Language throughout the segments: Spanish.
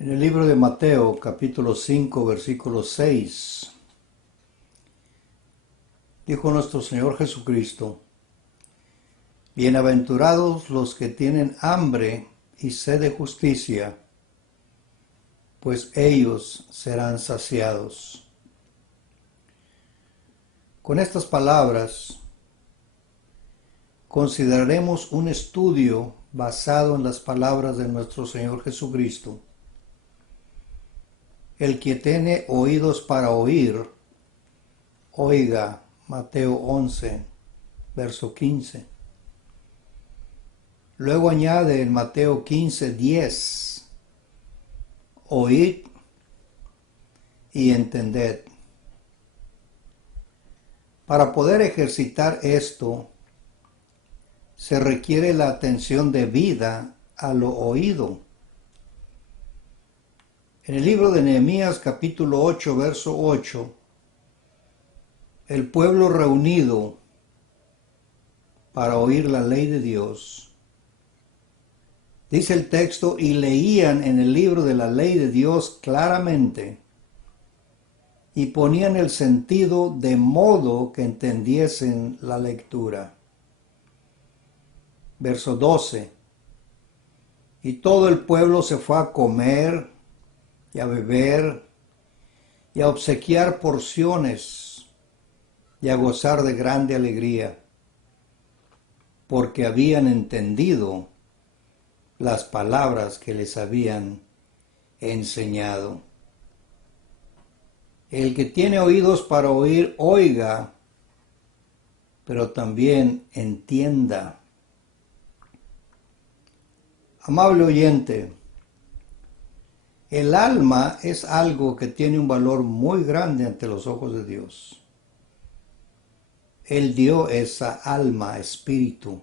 En el libro de Mateo, capítulo 5, versículo 6, dijo nuestro Señor Jesucristo: Bienaventurados los que tienen hambre y sed de justicia, pues ellos serán saciados. Con estas palabras, consideraremos un estudio basado en las palabras de nuestro Señor Jesucristo. El que tiene oídos para oír, oiga. Mateo 11, verso 15. Luego añade en Mateo 15, 10, oíd y entended. Para poder ejercitar esto, se requiere la atención debida a lo oído. En el libro de Nehemías, capítulo 8, verso 8, el pueblo reunido para oír la ley de Dios, dice el texto, y leían en el libro de la ley de Dios claramente, y ponían el sentido de modo que entendiesen la lectura. Verso 12. Y todo el pueblo se fue a comer y a beber y a obsequiar porciones y a gozar de grande alegría, porque habían entendido las palabras que les habían enseñado. El que tiene oídos para oír, oiga, pero también entienda. Amable oyente, el alma es algo que tiene un valor muy grande ante los ojos de Dios. Él dio esa alma, espíritu,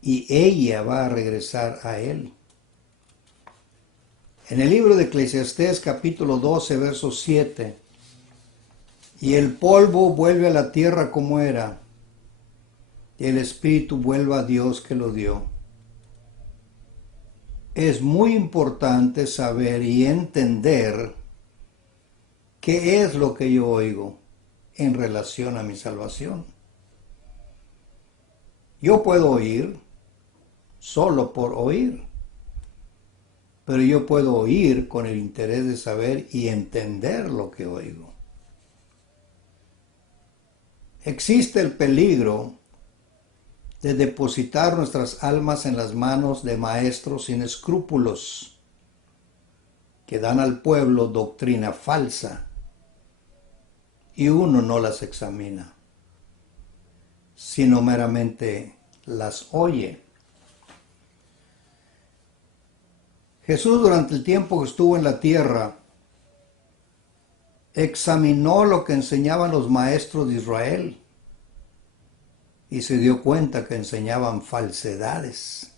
y ella va a regresar a Él. En el libro de Eclesiastés, capítulo 12, verso 7, y el polvo vuelve a la tierra como era, y el espíritu vuelve a Dios que lo dio. Es muy importante saber y entender qué es lo que yo oigo en relación a mi salvación. Yo puedo oír solo por oír, pero yo puedo oír con el interés de saber y entender lo que oigo. Existe el peligro de depositar nuestras almas en las manos de maestros sin escrúpulos que dan al pueblo doctrina falsa y uno no las examina, sino meramente las oye. Jesús, durante el tiempo que estuvo en la tierra, examinó lo que enseñaban los maestros de Israel y se dio cuenta que enseñaban falsedades.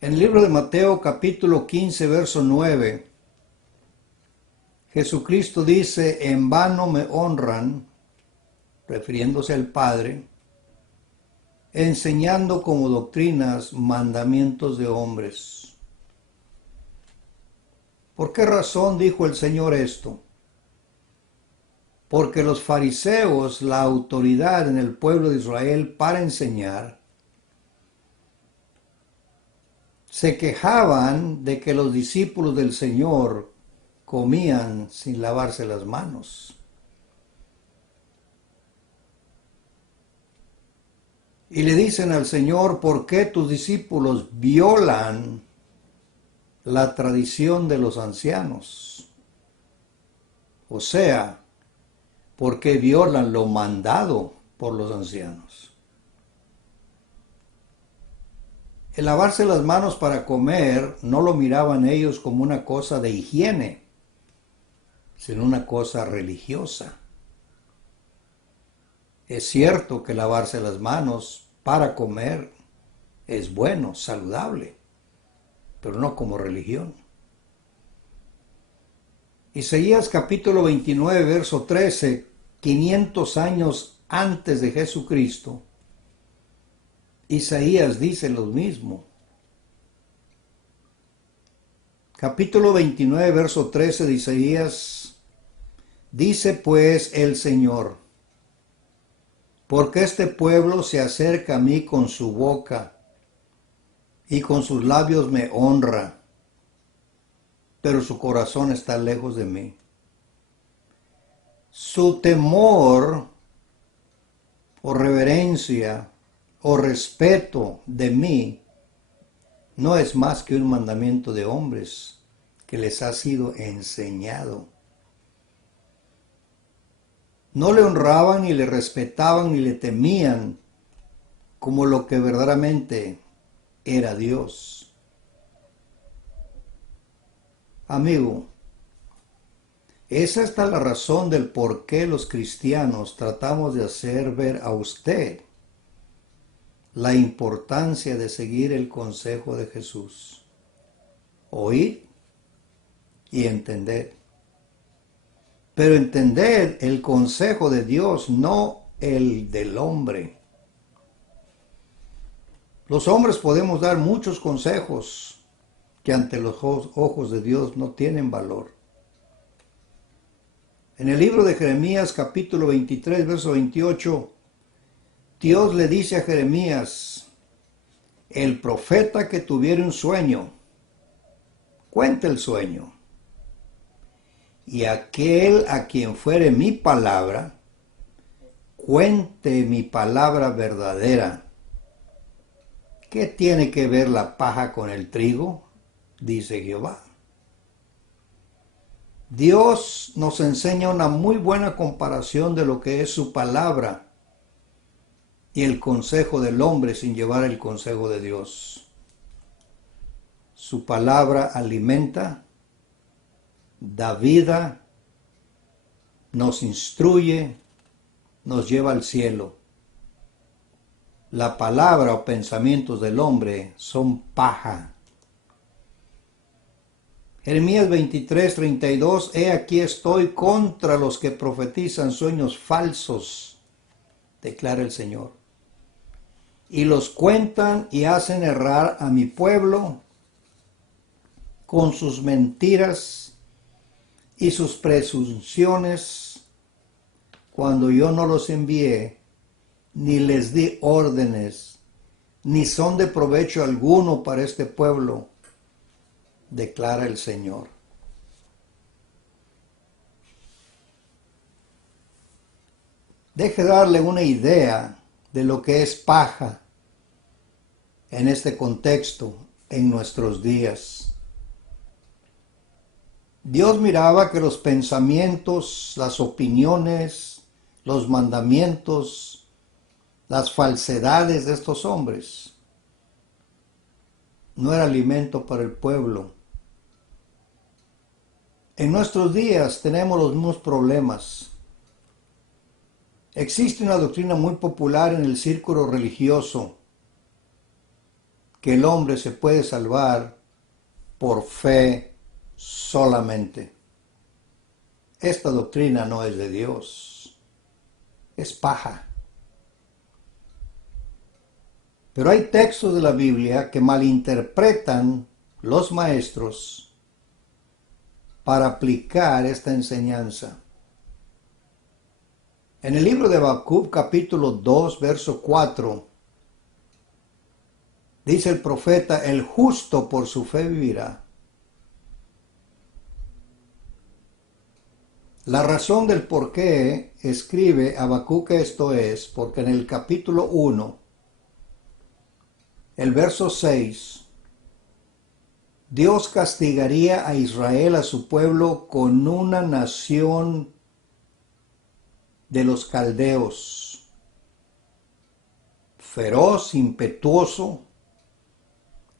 En el libro de Mateo, capítulo 15, verso 9, Jesucristo dice: en vano me honran, refiriéndose al Padre, enseñando como doctrinas mandamientos de hombres. ¿Por qué razón dijo el Señor esto? Porque los fariseos, la autoridad en el pueblo de Israel para enseñar, se quejaban de que los discípulos del Señor comían sin lavarse las manos. Y le dicen al Señor: ¿por qué tus discípulos violan la tradición de los ancianos? O sea, ¿por qué violan lo mandado por los ancianos? El lavarse las manos para comer no lo miraban ellos como una cosa de higiene, sino una cosa religiosa. Es cierto que lavarse las manos para comer es bueno, saludable, pero no como religión. Isaías capítulo 29, verso 13, 500 años antes de Jesucristo, Isaías dice lo mismo. Capítulo 29, verso 13 de Isaías. Dice pues el Señor: porque este pueblo se acerca a mí con su boca, y con sus labios me honra, pero su corazón está lejos de mí. Su temor o reverencia o respeto de mí no es más que un mandamiento de hombres que les ha sido enseñado. No le honraban, ni le respetaban, ni le temían como lo que verdaderamente era Dios. Amigo, esa está la razón del por qué los cristianos tratamos de hacer ver a usted la importancia de seguir el consejo de Jesús. Oír y entender. Pero entender el consejo de Dios, no el del hombre. Los hombres podemos dar muchos consejos que ante los ojos de Dios no tienen valor. En el libro de Jeremías, capítulo 23, verso 28, Dios le dice a Jeremías: el profeta que tuviere un sueño, cuente el sueño. Y aquel a quien fuere mi palabra, cuente mi palabra verdadera. ¿Qué tiene que ver la paja con el trigo?, dice Jehová. Dios nos enseña una muy buena comparación de lo que es su palabra y el consejo del hombre sin llevar el consejo de Dios. Su palabra alimenta, da vida, nos instruye, nos lleva al cielo. La palabra o pensamientos del hombre son paja. Jeremías 23, 32, he aquí estoy contra los que profetizan sueños falsos, declara el Señor, y los cuentan y hacen errar a mi pueblo con sus mentiras y sus presunciones, cuando yo no los envié, ni les di órdenes, ni son de provecho alguno para este pueblo, declara el Señor. Deje darle una idea de lo que es paja en este contexto en nuestros días. Dios miraba que los pensamientos, las opiniones, los mandamientos, las falsedades de estos hombres no era alimento para el pueblo. En nuestros días tenemos los mismos problemas. Existe una doctrina muy popular en el círculo religioso, que el hombre se puede salvar por fe solamente. Esta doctrina no es de Dios, es paja. Pero hay textos de la Biblia que malinterpretan los maestros para aplicar esta enseñanza. En el libro de Habacuc, capítulo 2, verso 4, dice el profeta: el justo por su fe vivirá. La razón del por qué escribe Habacuc esto es porque en el capítulo 1, el verso 6, Dios castigaría a Israel, a su pueblo, con una nación de los caldeos, feroz, impetuoso.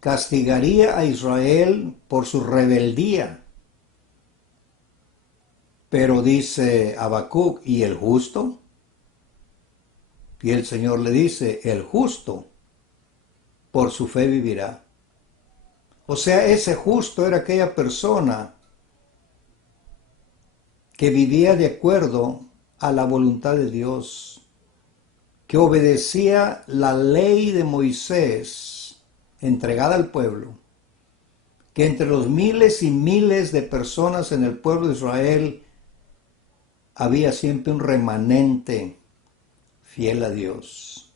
Castigaría a Israel por su rebeldía. Pero dice Habacuc: ¿y el justo? Y el Señor le dice: el justo por su fe vivirá. O sea, ese justo era aquella persona que vivía de acuerdo a la voluntad de Dios, que obedecía la ley de Moisés entregada al pueblo, que entre los miles y miles de personas en el pueblo de Israel había siempre un remanente fiel a Dios.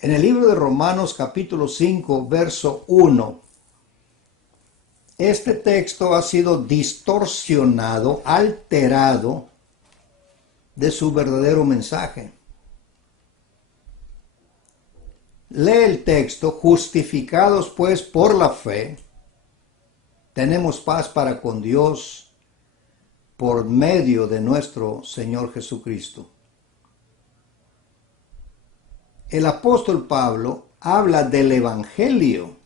En el libro de Romanos capítulo 5, verso 1, este texto ha sido distorsionado, alterado de su verdadero mensaje. Lee el texto: justificados pues por la fe, tenemos paz para con Dios por medio de nuestro Señor Jesucristo. El apóstol Pablo habla del Evangelio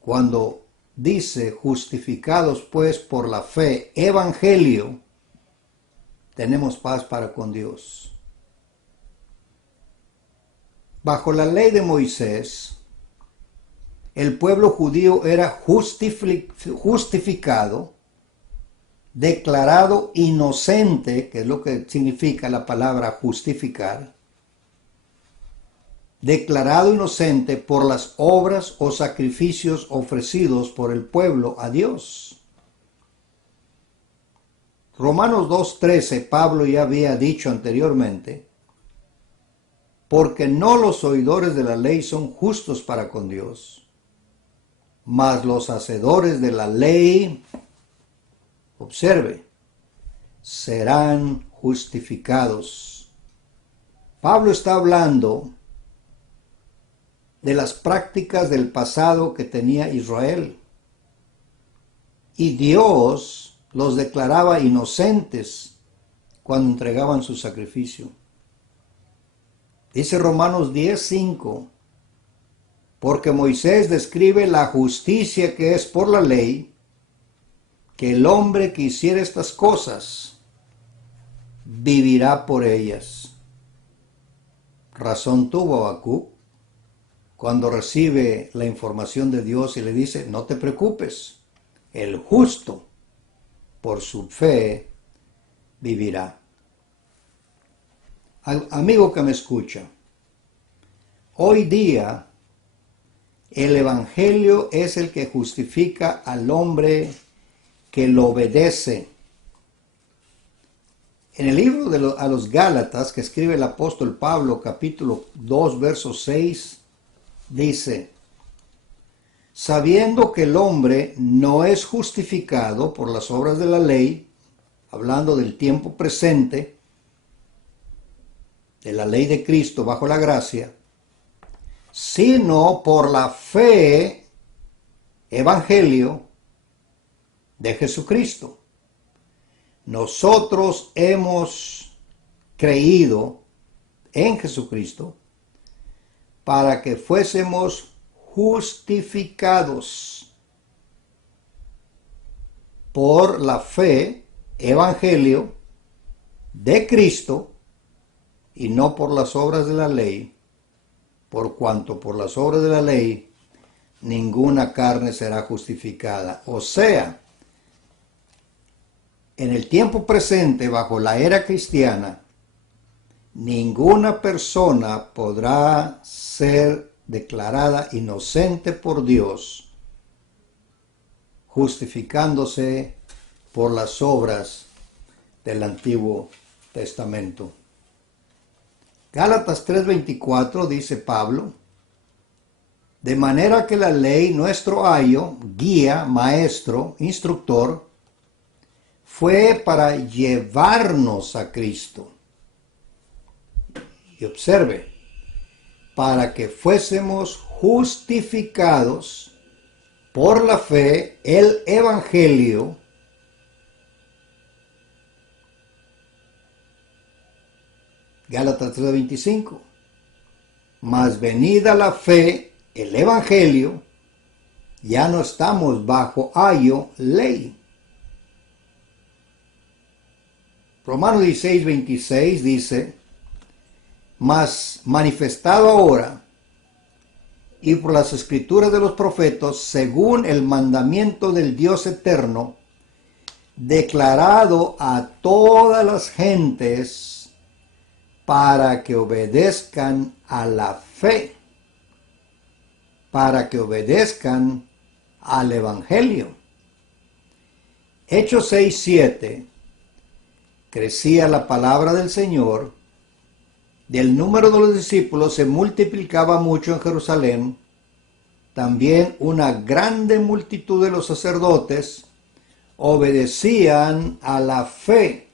cuando dice: justificados pues por la fe, Evangelio, tenemos paz para con Dios. Bajo la ley de Moisés, el pueblo judío era justificado, declarado inocente, que es lo que significa la palabra justificar, declarado inocente por las obras o sacrificios ofrecidos por el pueblo a Dios. Romanos 2:13, Pablo ya había dicho anteriormente: porque no los oidores de la ley son justos para con Dios, mas los hacedores de la ley, observe, serán justificados. Pablo está hablando de las prácticas del pasado que tenía Israel, y Dios los declaraba inocentes cuando entregaban su sacrificio. Dice Romanos 10:5, porque Moisés describe la justicia que es por la ley, que el hombre que hiciera estas cosas vivirá por ellas. Razón tuvo Habacuc cuando recibe la información de Dios y le dice: no te preocupes, el justo por su fe vivirá. Amigo que me escucha, hoy día el Evangelio es el que justifica al hombre que lo obedece. En el libro a los Gálatas que escribe el apóstol Pablo, capítulo 2, verso 6, dice: sabiendo que el hombre no es justificado por las obras de la ley, hablando del tiempo presente, de la ley de Cristo bajo la gracia, sino por la fe, evangelio, de Jesucristo. Nosotros hemos creído en Jesucristo para que fuésemos justificados por la fe, evangelio, de Cristo, y no por las obras de la ley, por cuanto por las obras de la ley ninguna carne será justificada. O sea, en el tiempo presente, bajo la era cristiana, ninguna persona podrá ser declarada inocente por Dios, justificándose por las obras del Antiguo Testamento. Gálatas 3:24 dice Pablo: de manera que la ley, nuestro ayo, guía, maestro, instructor, fue para llevarnos a Cristo. Y observe, para que fuésemos justificados por la fe, el evangelio, Gálatas 3:25. Mas venida la fe, el evangelio, ya no estamos bajo ayo, ley. Romanos 16:26 dice: mas manifestado ahora, y por las escrituras de los profetas, según el mandamiento del Dios eterno, declarado a todas las gentes, para que obedezcan a la fe para que obedezcan al Evangelio. Hechos 6:7, crecía la palabra del Señor, del número de los discípulos se multiplicaba mucho en Jerusalén, también una grande multitud de los sacerdotes obedecían a la fe,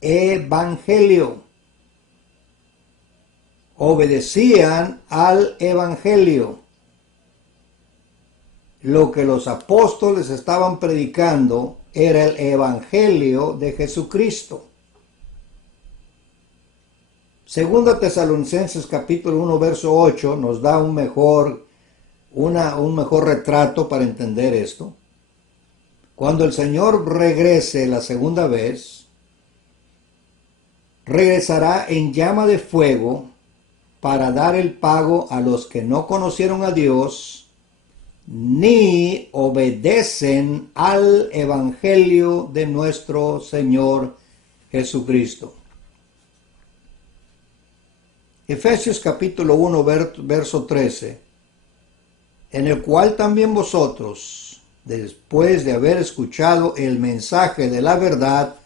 evangelio. Obedecían al evangelio. Lo que los apóstoles estaban predicando era el evangelio de Jesucristo. Segunda Tesalonicenses capítulo 1 verso 8 nos da un mejor retrato para entender esto. Cuando el Señor regrese la segunda vez, regresará en llama de fuego para dar el pago a los que no conocieron a Dios ni obedecen al evangelio de nuestro Señor Jesucristo. Efesios capítulo 1 verso 13, en el cual también vosotros, después de haber escuchado el mensaje de la verdad,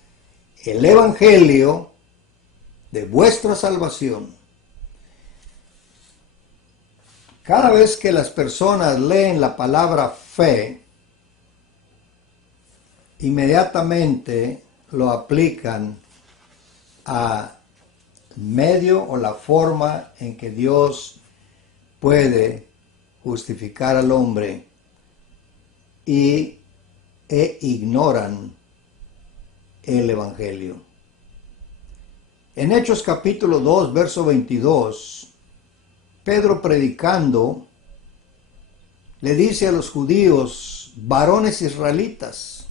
el evangelio de vuestra salvación. Cada vez que las personas leen la palabra fe, inmediatamente lo aplican a medio o la forma en que Dios puede justificar al hombre e ignoran el evangelio. En Hechos capítulo 2 verso 22, Pedro predicando le dice a los judíos, varones israelitas,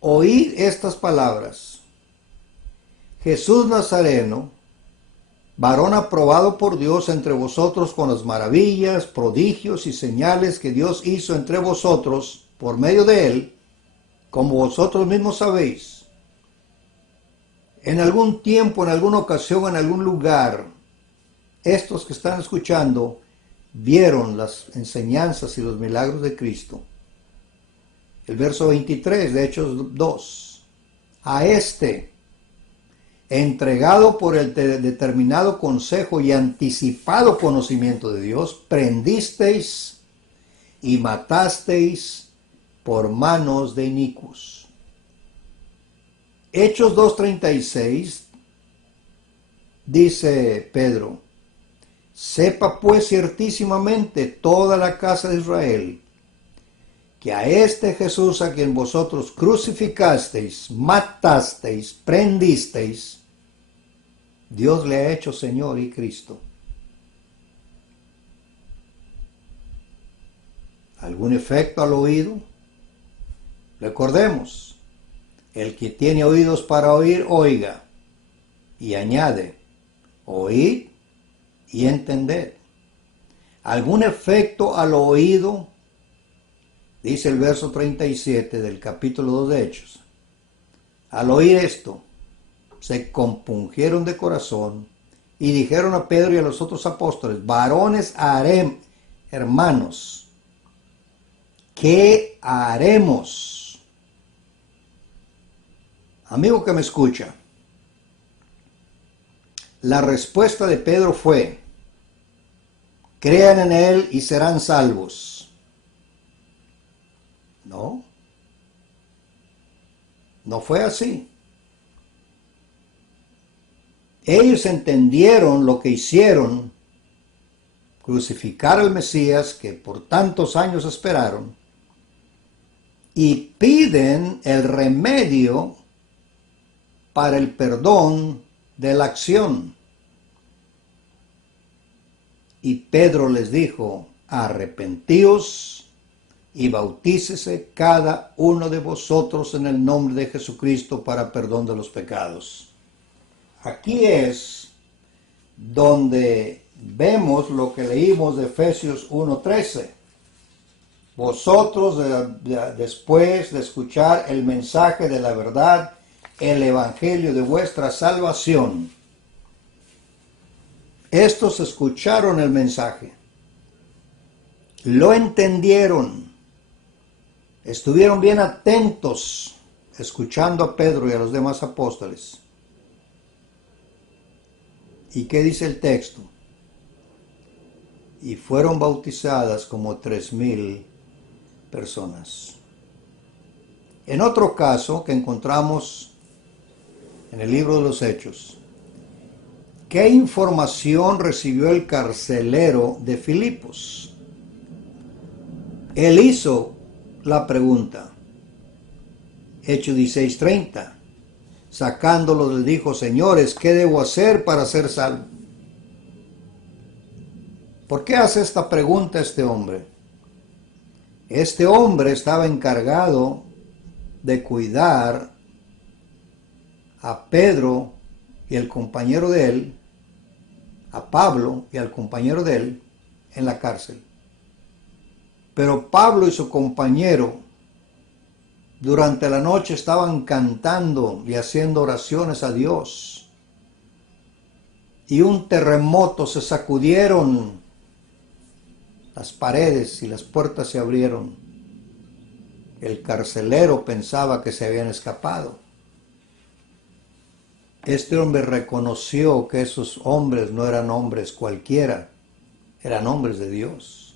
oíd estas palabras. Jesús Nazareno, varón aprobado por Dios entre vosotros con las maravillas, prodigios y señales que Dios hizo entre vosotros por medio de él, como vosotros mismos sabéis. En algún tiempo, en alguna ocasión, en algún lugar, estos que están escuchando vieron las enseñanzas y los milagros de Cristo. El verso 23 de Hechos 2. A este, entregado por el determinado consejo y anticipado conocimiento de Dios, prendisteis y matasteis por manos de inicuos. Hechos 2:36 dice Pedro, sepa pues ciertísimamente toda la casa de Israel, que a este Jesús a quien vosotros crucificasteis, matasteis, prendisteis, Dios le ha hecho Señor y Cristo. ¿Algún efecto al oído? Recordemos, el que tiene oídos para oír, oiga. Y añade, oíd y entender. ¿Algún efecto al oído? Dice el verso 37 del capítulo 2 de Hechos. Al oír esto, se compungieron de corazón y dijeron a Pedro y a los otros apóstoles, varones hermanos, ¿qué haremos? Amigo que me escucha, la respuesta de Pedro fue, crean en él y serán salvos. No fue así. Ellos entendieron lo que hicieron, crucificar al Mesías que por tantos años esperaron, y piden el remedio para el perdón de la acción. Y Pedro les dijo, arrepentíos y bautícese cada uno de vosotros en el nombre de Jesucristo para perdón de los pecados. Aquí es donde vemos lo que leímos de Efesios 1:13. Vosotros, después de escuchar el mensaje de la verdad, el evangelio de vuestra salvación, estos escucharon el mensaje, lo entendieron, estuvieron bien atentos, escuchando a Pedro y a los demás apóstoles. ¿Y qué dice el texto? Y fueron bautizadas como 3,000 personas. En otro caso que encontramos en el libro de los Hechos, ¿qué información recibió el carcelero de Filipos? Él hizo la pregunta. Hechos 16:30. Sacándolo le dijo: señores, ¿qué debo hacer para ser salvo? ¿Por qué hace esta pregunta este hombre? Este hombre estaba encargado de cuidar a Pedro y el compañero de él, a Pablo y al compañero de él, en la cárcel. Pero Pablo y su compañero durante la noche estaban cantando y haciendo oraciones a Dios. Y un terremoto, se sacudieron las paredes y las puertas se abrieron. El carcelero pensaba que se habían escapado. Este hombre reconoció que esos hombres no eran hombres cualquiera, eran hombres de Dios.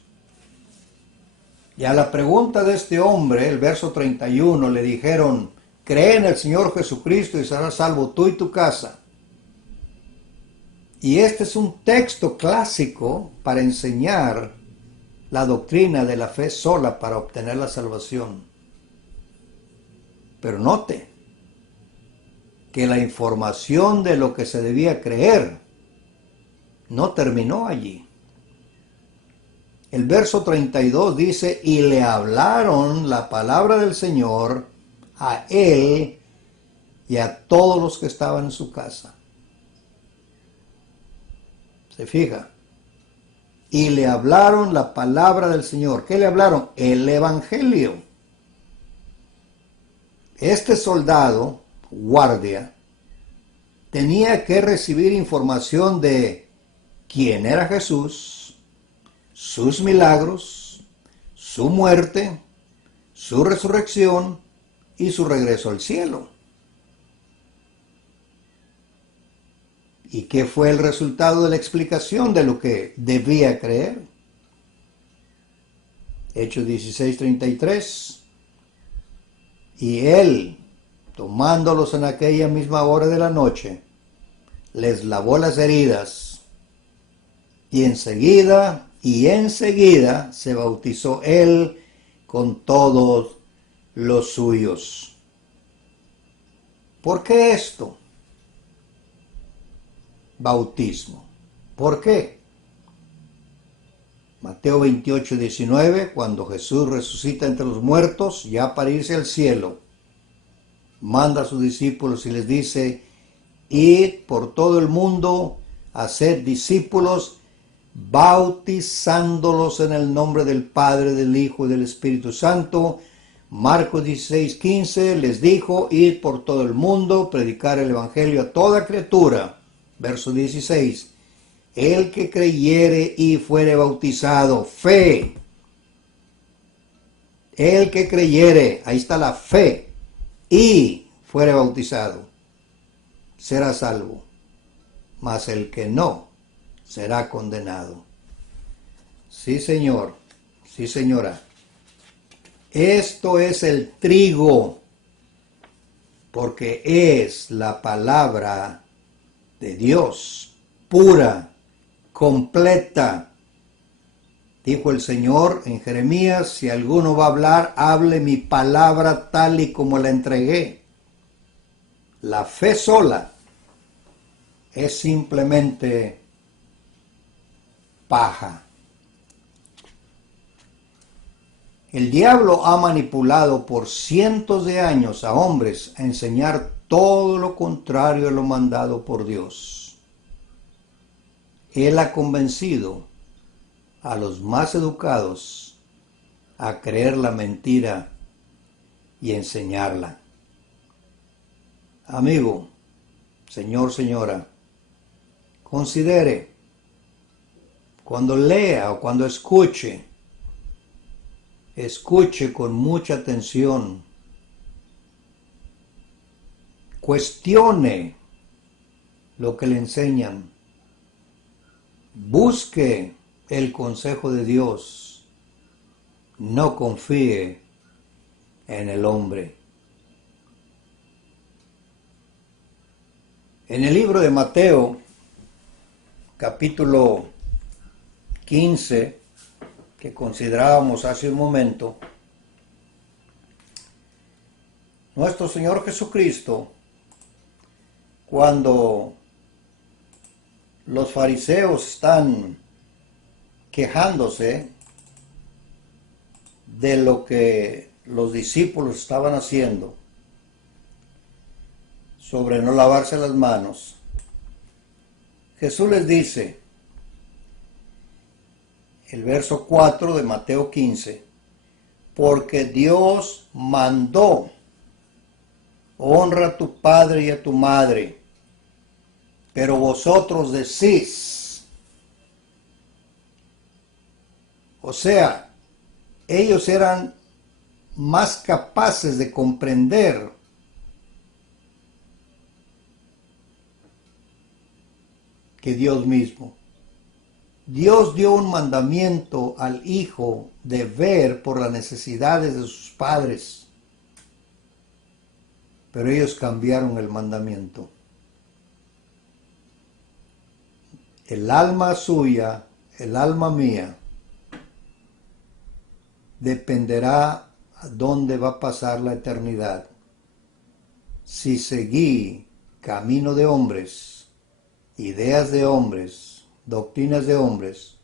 Y a la pregunta de este hombre, el verso 31, le dijeron: cree en el Señor Jesucristo y serás salvo tú y tu casa. Y este es un texto clásico para enseñar la doctrina de la fe sola para obtener la salvación. Pero note que la información de lo que se debía creer no terminó allí. El verso 32 dice: y le hablaron la palabra del Señor a él y a todos los que estaban en su casa. ¿Se fija? Y le hablaron la palabra del Señor. ¿Qué le hablaron? El Evangelio. Este soldado, guardia, tenía que recibir información de quién era Jesús, sus milagros, su muerte, su resurrección y su regreso al cielo. ¿Y qué fue el resultado de la explicación de lo que debía creer? Hechos 16:33. Y él, tomándolos en aquella misma hora de la noche, les lavó las heridas, y enseguida se bautizó él con todos los suyos. ¿Por qué esto? Bautismo. ¿Por qué? Mateo 28:19, cuando Jesús resucita entre los muertos, ya para irse al cielo, manda a sus discípulos y les dice: id por todo el mundo, haced discípulos, bautizándolos en el nombre del Padre, del Hijo y del Espíritu Santo. Marcos 16:15 les dijo: id por todo el mundo, predicar el Evangelio a toda criatura. Verso 16: el que creyere y fuere bautizado, fe. El que creyere, ahí está la fe, y fuere bautizado, será salvo. Mas el que no, será condenado. Sí, señor. Sí, señora. Esto es el trigo, porque es la palabra de Dios, pura, completa. Dijo el Señor en Jeremías: si alguno va a hablar, hable mi palabra tal y como la entregué. La fe sola es simplemente paja. El diablo ha manipulado por cientos de años a hombres a enseñar todo lo contrario a lo mandado por Dios. Él ha convencido a los más educados a creer la mentira y enseñarla. Amigo, señor, señora, considere, cuando lea o cuando escuche escuche con mucha atención, cuestione lo que le enseñan, busque el consejo de Dios, no confíe en el hombre. En el libro de Mateo, capítulo 15, que considerábamos hace un momento, nuestro Señor Jesucristo, cuando los fariseos están quejándose de lo que los discípulos estaban haciendo sobre no lavarse las manos, Jesús les dice, el verso 4 de Mateo 15, porque Dios mandó, honra a tu padre y a tu madre, pero vosotros decís, o sea, ellos eran más capaces de comprender que Dios mismo. Dios dio un mandamiento al hijo de ver por las necesidades de sus padres, pero ellos cambiaron el mandamiento. El alma suya, el alma mía, dependerá a dónde va a pasar la eternidad. Si seguí camino de hombres, ideas de hombres, doctrinas de hombres,